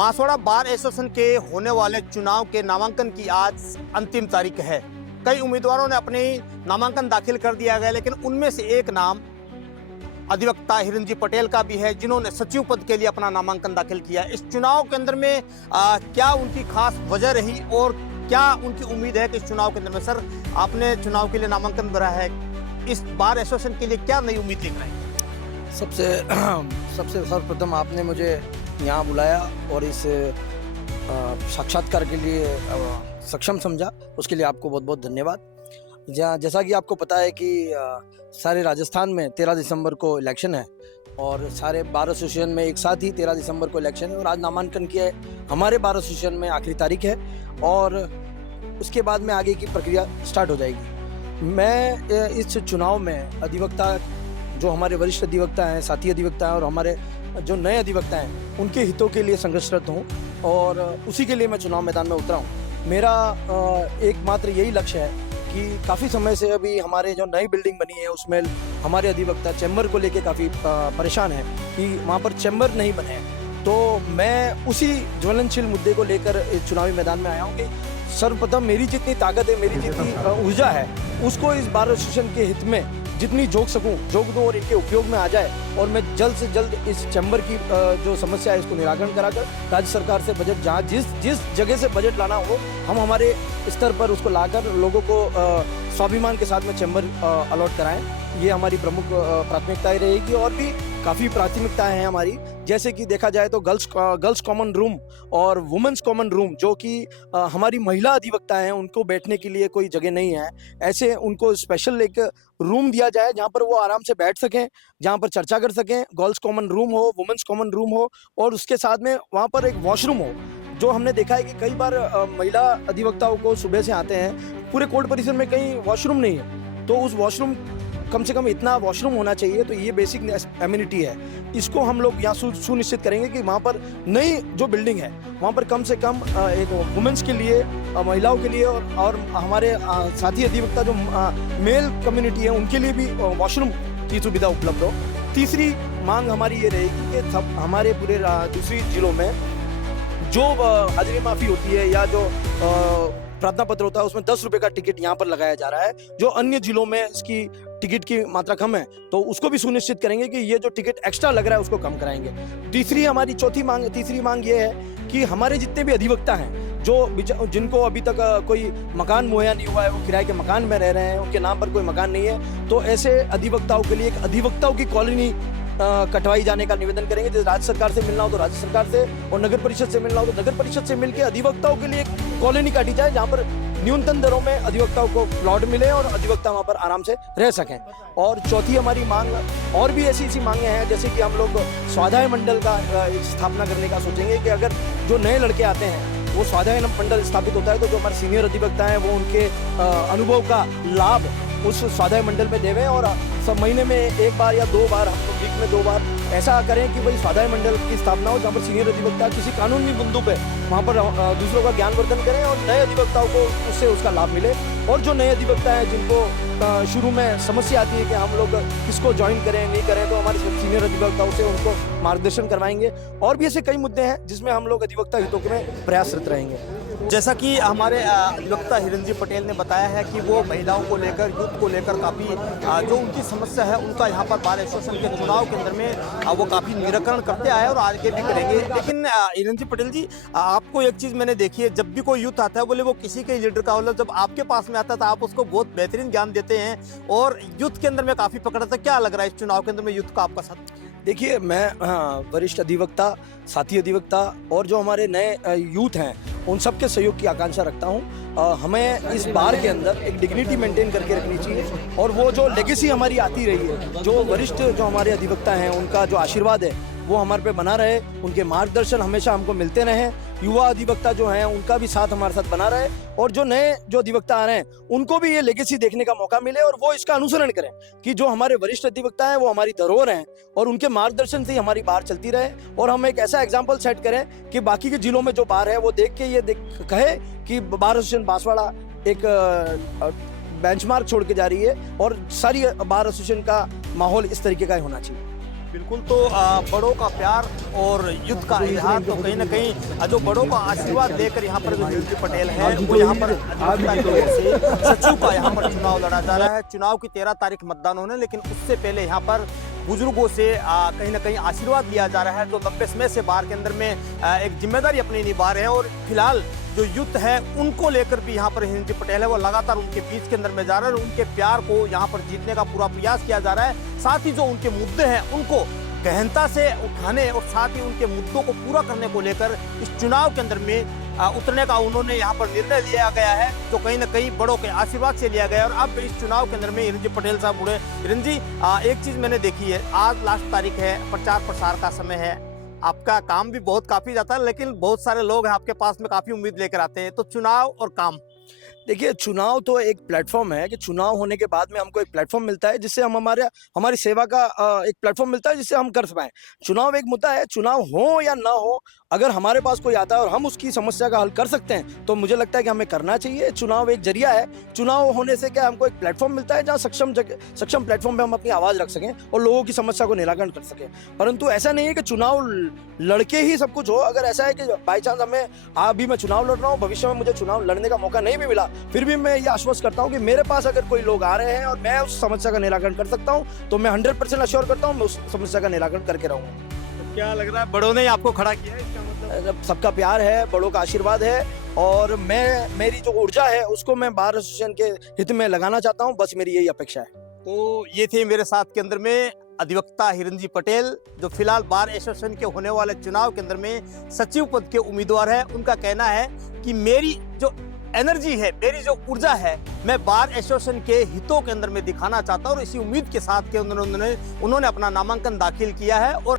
Banswara bar association के होने वाले चुनाव के नामांकन की आज अंतिम तारीख है। कई उम्मीदवारों ने अपने नामांकन दाखिल कर दिया गया, लेकिन उनमें से एक नाम अधिवक्ता हिरन जी पटेल का भी है, जिन्होंने सचिव पद के लिए अपना नामांकन दाखिल किया। इस चुनाव के अंदर में क्या उनकी खास वजह रही और क्या उनकी उम्मीद है कि इस चुनाव के अंदर में, सर आपने चुनाव के लिए नामांकन भरा है, इस बार एसोसिएशन के लिए क्या नई उम्मीद लेकर आए? सबसे सर्वप्रथम आपने मुझे यहाँ बुलाया और इस साक्षात्कार के लिए सक्षम समझा, उसके लिए आपको बहुत बहुत धन्यवाद। जैसा कि आपको पता है कि सारे राजस्थान में 13 दिसंबर को इलेक्शन है और सारे बार एसोसिएशन में एक साथ ही 13 दिसंबर को इलेक्शन है और आज नामांकन किया हमारे बार एसोसिएशन में आखिरी तारीख है और उसके बाद में आगे की प्रक्रिया स्टार्ट हो जाएगी। मैं इस चुनाव में अधिवक्ता, जो हमारे वरिष्ठ अधिवक्ता हैं, साथी अधिवक्ता हैं और हमारे जो नए अधिवक्ता हैं, उनके हितों के लिए संघर्षरत हूँ और उसी के लिए मैं चुनाव मैदान में उतरा हूँ। मेरा एकमात्र यही लक्ष्य है कि काफ़ी समय से अभी हमारे जो नई बिल्डिंग बनी है उसमें हमारे अधिवक्ता चैम्बर को लेके काफ़ी परेशान है कि वहाँ पर चैम्बर नहीं बने हैं। तो मैं उसी ज्वलनशील मुद्दे को लेकर इस चुनावी मैदान में आया हूँ कि सर्वप्रथम मेरी जितनी ताकत है, मेरी जितनी ऊर्जा है, उसको इस बार एसोसिएशन के हित में जितनी झोंक दूँ और इनके उपयोग में आ जाए और मैं जल्द से जल्द इस चैम्बर की जो समस्या है इसको निराकरण कराकर राज्य सरकार से बजट, जहाँ जिस जगह से बजट लाना हो, हम हमारे स्तर पर उसको लाकर लोगों को स्वाभिमान के साथ में चैम्बर अलॉट कराएं। ये हमारी प्रमुख प्राथमिकताएं रहेगी और भी काफ़ी प्राथमिकताएं हैं हमारी, जैसे कि देखा जाए तो गर्ल्स कॉमन रूम और वुमेन्स कॉमन रूम, जो कि हमारी महिला अधिवक्ता हैं उनको बैठने के लिए कोई जगह नहीं है, ऐसे उनको स्पेशल एक रूम दिया जाए जहाँ पर वो आराम से बैठ सकें, जहाँ पर चर्चा कर सकें। गर्ल्स कॉमन रूम हो, वुमेन्स कॉमन रूम हो और उसके साथ में वहाँ पर एक वॉशरूम हो। जो हमने देखा है कि कई बार महिला अधिवक्ताओं को सुबह से आते हैं, पूरे कोर्ट परिसर में कहीं वॉशरूम नहीं है, तो उस वॉशरूम कम से कम इतना वॉशरूम होना चाहिए। तो ये बेसिक एमिनिटी है, इसको हम लोग यहाँ सुनिश्चित करेंगे कि वहाँ पर नई जो बिल्डिंग है वहाँ पर कम से कम एक वुमेन्स के लिए, महिलाओं के लिए और हमारे साथी अधिवक्ता जो मेल कम्युनिटी है उनके लिए भी वॉशरूम की सुविधा उपलब्ध हो। तीसरी मांग हमारी ये रहेगी कि सब हमारे पूरे दूसरी जिलों में जो हाजिरी माफ़ी होती है या जो प्रार्थना पत्र होता है उसमें 10 रुपये का टिकट यहाँ पर लगाया जा रहा है, जो अन्य जिलों में इसकी टिकट की मात्रा कम है, तो उसको भी सुनिश्चित करेंगे कि ये जो टिकट एक्स्ट्रा लग रहा है उसको कम कराएंगे। तीसरी मांग ये है कि हमारे जितने भी अधिवक्ता हैं जिनको अभी तक कोई मकान मुहैया नहीं हुआ है, वो किराए के मकान में रह रहे हैं, उनके नाम पर कोई मकान नहीं है, तो ऐसे अधिवक्ताओं के लिए एक अधिवक्ताओं की कॉलोनी कटवाई जाने का निवेदन करेंगे। जैसे राज्य सरकार से मिलना हो तो राज्य सरकार से और नगर परिषद से मिलना हो तो नगर परिषद से मिलकर अधिवक्ताओं के लिए एक कॉलोनी काटी जाए जहाँ पर न्यूनतम दरों में अधिवक्ताओं को प्लॉट मिले और अधिवक्ता वहाँ पर आराम से रह सकें। और चौथी हमारी मांग, और भी ऐसी मांगें हैं, जैसे कि हम लोग स्वाध्याय मंडल का स्थापना करने का सोचेंगे कि अगर जो नए लड़के आते हैं वो स्वाध्याय मंडल स्थापित होता है तो जो हमारे सीनियर अधिवक्ता हैं वो उनके अनुभव का लाभ उस स्वाध्याय मंडल में देवें और सब महीने में एक बार या 2 बार, हम लोग वीक में 2 बार ऐसा करें कि भाई स्वाध्याय मंडल की स्थापना हो जहाँ पर सीनियर अधिवक्ता किसी कानूनी बिंदु पे वहाँ पर दूसरों का ज्ञानवर्धन करें और नए अधिवक्ताओं को उससे उसका लाभ मिले। और जो नए अधिवक्ता हैं जिनको शुरू में समस्या आती है कि हम लोग किसको ज्वाइन करें नहीं करें, तो हमारे सीनियर अधिवक्ताओं से उनको मार्गदर्शन करवाएंगे। और भी ऐसे कई मुद्दे हैं जिसमें हम लोग अधिवक्ता हितों में प्रयासरत रहेंगे। जैसा कि हमारे अधिवक्ता हिरन जी पटेल ने बताया है कि वो महिलाओं को लेकर, यूथ को लेकर काफ़ी जो उनकी समस्या है उनका यहाँ पर बार एसोसिएशन के चुनाव के अंदर में वो काफ़ी निराकरण करते आए और आगे भी करेंगे। लेकिन हिरन जी पटेल जी, आपको एक चीज़ मैंने देखी है, जब भी कोई यूथ आता है बोले वो किसी के लीडर का हो, जब आपके पास में आता था आप उसको बहुत बेहतरीन ज्ञान देते हैं और यूथ के अंदर में काफ़ी पकड़ा था। क्या लग रहा है इस चुनाव के अंदर में यूथ का आपका साथ? देखिए, मैं वरिष्ठ अधिवक्ता, साथी अधिवक्ता और जो हमारे नए यूथ हैं उन सब के सहयोग की आकांक्षा रखता हूँ। हमें इस बार के अंदर एक डिग्निटी मेंटेन करके रखनी चाहिए और वो जो लेगेसी हमारी आती रही है, जो वरिष्ठ जो हमारे अधिवक्ता हैं उनका जो आशीर्वाद है वो हमारे पे बना रहे, उनके मार्गदर्शन हमेशा हमको मिलते रहें। युवा अधिवक्ता जो हैं उनका भी साथ हमारे साथ बना रहे और जो नए जो अधिवक्ता आ रहे हैं उनको भी ये लेगेसी देखने का मौका मिले और वो इसका अनुसरण करें कि जो हमारे वरिष्ठ अधिवक्ता हैं वो हमारी धरोहर हैं और उनके मार्गदर्शन से ही हमारी बार चलती रहे। और हम एक ऐसा एग्जाम्पल सेट करें कि बाकी के जिलों में जो बार है वो देख के ये कहे कि बार एसोसिएशन बांसवाड़ा एक बेंचमार्क छोड़ के जा रही है और सारी बार एसोसिएशन का माहौल इस तरीके का होना चाहिए। बिल्कुल। तो बड़ों का प्यार और युद्ध का इजहार तो कहीं ना कहीं जो बड़ों का आशीर्वाद लेकर यहाँ पर जो हिरंजी पटेल है वो यहाँ पर अधिवक्ता की ओर से सचिव का यहाँ पर चुनाव लड़ा जा रहा है। चुनाव की 13 तारीख मतदान होने, लेकिन उससे पहले यहाँ पर बुजुर्गों से कहीं ना कहीं आशीर्वाद लिया जा रहा है, जो लंबे समय से बार के अंदर में एक जिम्मेदारी अपनी निभा रहे हैं। और फिलहाल जो युद्ध है उनको लेकर भी यहाँ पर हिरंजी पटेल है वो लगातार उनके बीच के अंदर में जा रहा है और उनके प्यार को यहाँ पर जीतने का पूरा प्रयास किया जा रहा है। साथ ही जो उनके मुद्दे हैं उनको गहनता से उठाने और साथ ही उनके मुद्दों को पूरा करने को लेकर इस चुनाव के अंदर में उतरने का उन्होंने यहाँ पर निर्णय लिया गया है, जो कहीं ना कहीं बड़ों के आशीर्वाद से लिया गया है। और अब इस चुनाव के अंदर में हिरंजी पटेल साहब उड़े। हिरंजी, एक चीज मैंने देखी है, आज लास्ट तारीख है, प्रचार प्रसार का समय है, आपका काम भी बहुत काफी जाता है, लेकिन बहुत सारे लोग हैं आपके पास में, काफी उम्मीद लेकर आते हैं। तो चुनाव और काम, देखिए, चुनाव तो एक प्लेटफॉर्म है कि चुनाव होने के बाद में हमको एक प्लेटफॉर्म मिलता है जिससे हम हमारी सेवा का एक प्लेटफॉर्म मिलता है जिससे हम कर पाएं। चुनाव एक मुद्दा है, चुनाव हो या ना हो, अगर हमारे पास कोई आता है और हम उसकी समस्या का हल कर सकते हैं तो मुझे लगता है कि हमें करना चाहिए। चुनाव एक जरिया है। चुनाव होने से क्या हमको एक प्लेटफॉर्म मिलता है जहाँ सक्षम प्लेटफॉर्म पे हम अपनी आवाज़ रख सकें और लोगों की समस्या को निराकरण कर सकें। परंतु ऐसा नहीं है कि चुनाव लड़के ही सब कुछ हो। अगर ऐसा है कि बाई चांस हमें अभी मैं चुनाव लड़ रहा हूँ, भविष्य में मुझे चुनाव लड़ने का मौका नहीं भी मिला, फिर भी मैं ये आश्वस्त करता हूँ कि मेरे पास अगर कोई लोग आ रहे हैं और मैं उस समस्या का निराकरण कर सकता हूँ तो मैं 100% अश्योर करता हूँ मैं उस समस्या का निराकरण करके रहूँगा। तो क्या लग रहा है बड़ों ने आपको खड़ा किया है? इसका मतलब सबका प्यार है, बड़ों का आशीर्वाद है और मेरी जो ऊर्जा है उसको मैं बार एसोसिएशन के हित में लगाना चाहता हूँ, बस मेरी यही अपेक्षा है। तो ये थे मेरे साथ के अंदर में अधिवक्ता हिरंजी पटेल, जो फिलहाल बार एसोसिएशन के होने वाले चुनाव के अंदर में सचिव पद के उम्मीदवार है। उनका कहना है कि मेरी जो एनर्जी है, मेरी जो ऊर्जा है, मैं बार एसोसिएशन के हितों के अंदर में दिखाना चाहता हूं और इसी उम्मीद के साथ के उन्होंने अपना नामांकन दाखिल किया है। और